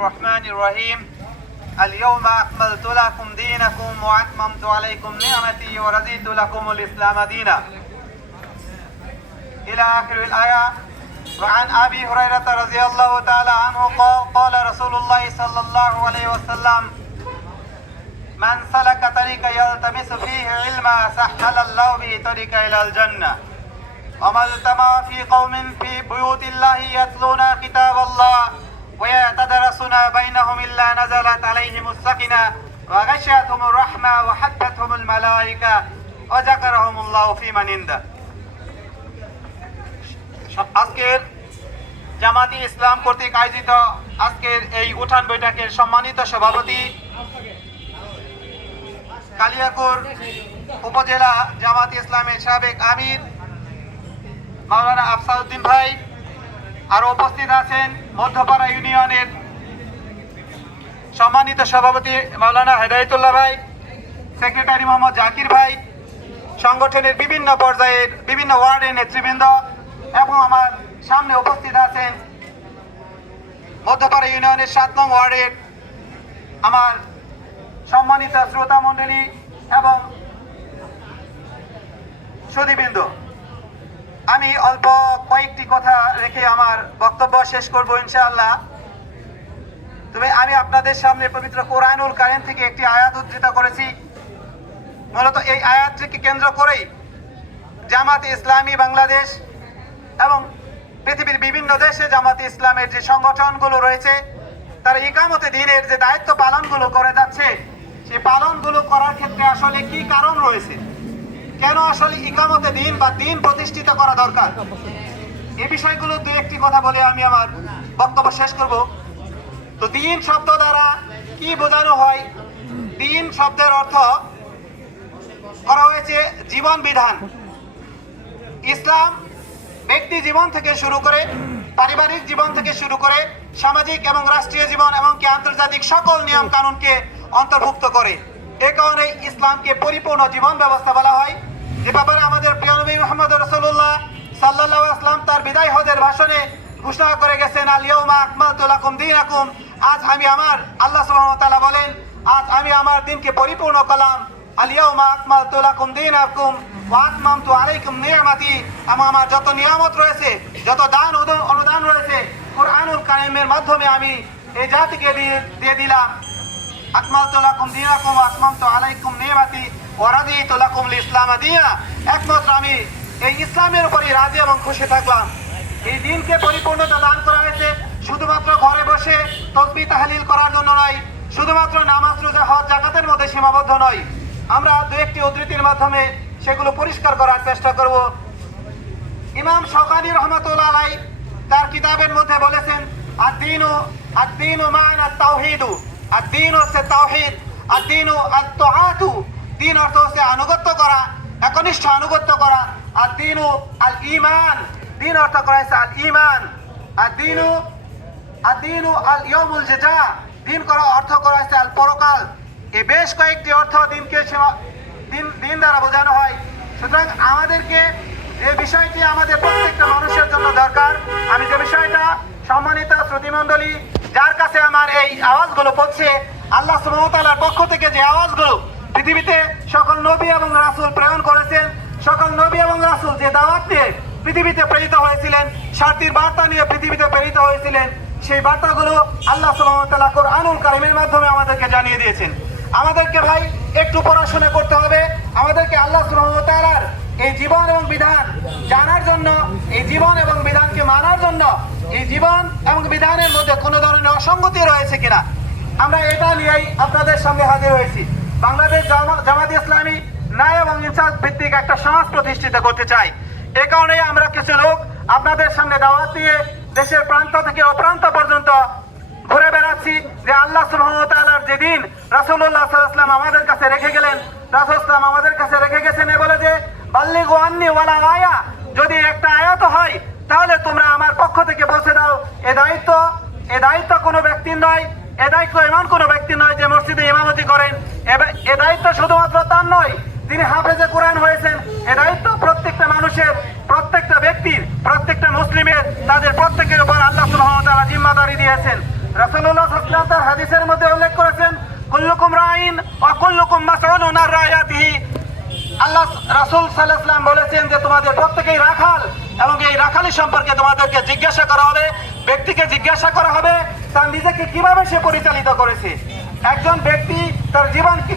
الرحمن الرحيم. اليوم أكملت لكم دينكم وأتممت عليكم نعمتي ورضيت لكم الإسلام دينا. إلى آخر الآية. وعن أبي هريرة رضي الله تعالى عنه قال قال رسول الله صلى الله عليه وسلم من سلك طريقا يلتمس فيه علما سهل الله به طريقا إلى الجنة. وما اجتمع في قوم في بيوت الله يتلون كتاب الله ويتدرسون بينهم إلا نزلت عليهم السكنة وغشيتهم الرحمة وحفتهم الملائكة وذكرهم الله في من عنده আজকের জামাতি ইসলাম কর্তৃক আয়োজিত আজকের এই উঠান বৈঠকের সম্মানিত সভাপতি কালিয়াকুর উপজেলা জামাত ইসলামের সাবেক আমির মাওলানা আফসাউদ্দিন ভাই আরও উপস্থিত আছেন মধ্যপাড়া ইউনিয়নের সম্মানিত সভাপতি মাওলানা হেদায়তুল্লাহ ভাই, সেক্রেটারি মোহাম্মদ জাকির ভাই, সংগঠনের বিভিন্ন পর্যায়ের বিভিন্ন ওয়ার্ডের নেতৃবৃন্দ এবং আমার সামনে উপস্থিত আছেন মধ্যপাড়া ইউনিয়নের সাত নং ওয়ার্ডের আমার সম্মানিত শ্রোতা মণ্ডলী এবং সুদীবৃন্দ আমি অল্প কয়েকটি কথা রেখে আমার বক্তব্য শেষ করব ইনশাআল্লাহ। আমি আপনাদের সামনে পবিত্র কোরআনুল কারিম থেকে একটি আয়াত উদ্ধৃত করেছি। মূলত এই আয়াতটিকে কেন্দ্র করেই জামাত ইসলামী বাংলাদেশ এবং পৃথিবীর বিভিন্ন দেশে জামাত ইসলামের যে সংগঠনগুলো রয়েছে, তারা ইকামতে দিনের যে দায়িত্ব পালনগুলো করে যাচ্ছে, সেই পালনগুলো করার ক্ষেত্রে আসলে কি কারণ রয়েছে? কেন আসলে ইকামতে দিন বা দিন প্রতিষ্ঠিত করা দরকার? এই বিষয়গুলো দু একটি কথা বলে আমি আমার বক্তব্য শেষ করব। তো দিন শব্দ দ্বারা কি বোঝানো হয়? দিন শব্দের অর্থ করা হয়েছে জীবন বিধান। ইসলাম ব্যক্তি জীবন থেকে শুরু করে, পারিবারিক জীবন থেকে শুরু করে, সামাজিক এবং রাষ্ট্রীয় জীবন এবং কি আন্তর্জাতিক সকল নিয়ম কানুনকে অন্তর্ভুক্ত করে। এ কারণে ইসলামকে পরিপূর্ণ জীবন ব্যবস্থা বলা হয়। যে ব্যাপারে আমাদের প্রিয় নবী মোহাম্মদ রসুল্লাহ সাল্লাহ আসলাম তার বিদায় হজের ভাষণে ঘোষণা করে গেছেন আলিয়মা আকমাল তুলাকুম দিন আকুম আজ আমি আমার, আল্লাহ সুবহানাহু বলেন, আজ আমি আমার দিনকে পরিপূর্ণ করলাম। আলিয়াউমা আকমালতু লাকুম দীনাকুম ওয়া আতমামতু আলাইকুম এবং আমার যত নিয়ামত রয়েছে, যত দান অনুদান রয়েছে, কুরআনুল কারিমের মাধ্যমে আমি এই জাতিকে দিয়ে দিয়ে দিলাম। দীনাকুম আতমামতু আলাইকুম ইসলাম দিনা। একমাত্র আমি এই ইসলামের উপরই রাজি এবং খুশি থাকলাম। এই দিনকে পরিপূর্ণতা দান করা হয়েছে শুধুমাত্র ঘরে বসে তসবি তাহলিল করার জন্য নয়, শুধুমাত্র নামাজ রোজা হজ জাকাতের মধ্যে সীমাবদ্ধ নয়। আমরা দু একটি উদ্ধৃতির মাধ্যমে সেগুলো পরিষ্কার করার চেষ্টা করব। ইমাম শকানি রহমতুল্লাহ আলাই তার কিতাবের মধ্যে বলেছেন আদিনু আদিনু মান তাওহিদু আদিন হচ্ছে তাওহিদ আদিনু আত্মাতু দিন অর্থ হচ্ছে আনুগত্য করা, একনিষ্ঠ আনুগত্য করা। আদিনু আল ইমান দিন অর্থ করা হয়েছে আল ইমান আদিনু আদিনু আল ইয়মুল জেজা। দিন করা অর্থ করা হয়েছে আল পরকাল। এই বেশ কয়েকটি অর্থ দিনকে দিন দিন দ্বারা বোঝানো হয়। সুতরাং আমাদেরকে যে বিষয়টি আমাদের প্রত্যেকটা মানুষের জন্য দরকার, আমি যে বিষয়টা সম্মানিত শ্রুতিমণ্ডলী, যার কাছে আমার এই আওয়াজগুলো পড়ছে, আল্লাহ সুমতালার পক্ষ থেকে যে আওয়াজগুলো পৃথিবীতে সকল নবী এবং রাসুল প্রেরণ করেছেন, সকল নবী এবং রাসুল যে দাওয়াত নিয়ে পৃথিবীতে প্রেরিত হয়েছিলেন শান্তির বার্তা নিয়ে পৃথিবীতে প্রেরিত হয়েছিলেন, সেই বার্তাগুলো আল্লাহ সুবহানাহু কোরআনুল কারিমের মাধ্যমে আমাদেরকে জানিয়ে দিয়েছেন। আমাদেরকে ভাই, একটু পড়াশোনা করতে হবে। আমাদেরকে আল্লাহ সুবহানাহু তাআলার এই জীবন এবং বিধান জানার জন্য, এই জীবন এবং বিধানকে মানার জন্য, এই জীবন এবং বিধানের মধ্যে কোনো ধরনের অসঙ্গতি রয়েছে কিনা? আমরা এটা নিয়েই আপনাদের সঙ্গে হাজির হয়েছি। বাংলাদেশ জামা- জামাত ইসলামী ন্যায় এবং ইনসাফ ভিত্তিক একটা সমাজ প্রতিষ্ঠিত করতে চাই এ কারণেই আমরা কিছু লোক আপনাদের সামনে দাওয়াত দিয়ে দেশের প্রান্ত থেকে অপ্রান্ত পর্যন্ত ঘুরে বেড়াচ্ছি যে আল্লাহ সুবহানাহু যে দিন রাসূলুল্লাহ সাল্লাল্লাহু আমাদের কাছে রেখে গেলেন। রাসূল ইসলাম আমাদের কাছে রেখে গেছেন এ বলে যে, বাল্লিগু আন্নি ওয়ালা আয়া যদি একটা আয়াত হয়, তাহলে তোমরা আমার পক্ষ থেকে বসে দাও, এ দায়িত্ব এ দায়িত্ব কোনো ব্যক্তির নয়, এ দায়িত্ব এমন কোনো ব্যক্তি নয় যে মসজিদে ইমামতি করেন। এ- দায়িত্ব শুধুমাত্র তার নয়, তিনি হাফেজে কোরআন হয়েছেন, এ দায়িত্ব মানুষের প্রত্যেকটা ব্যক্তির প্রত্যেকটা মুসলিমের তাদের প্রত্যেকের উপর আল্লাহ তাআলা জিম্মাদারি দিয়েছেন। সাল্লাল্লাহু তার হাদিসের মধ্যে উল্লেখ করেছেন, কুল্লুকুম রাইন ওয়া কুল্লুকুম মাসউলুন আর রায়াতিহি আল্লাহ রাসূল ওয়াসাল্লাম বলেছেন যে, তোমাদের প্রত্যেকেই রাখাল এবং এই রাখালি সম্পর্কে তোমাদেরকে জিজ্ঞাসা করা হবে, ব্যক্তিকে জিজ্ঞাসা করা হবে, তার নিজেকে কীভাবে সে পরিচালিত করেছে? একজন ব্যক্তি তার জীবন কি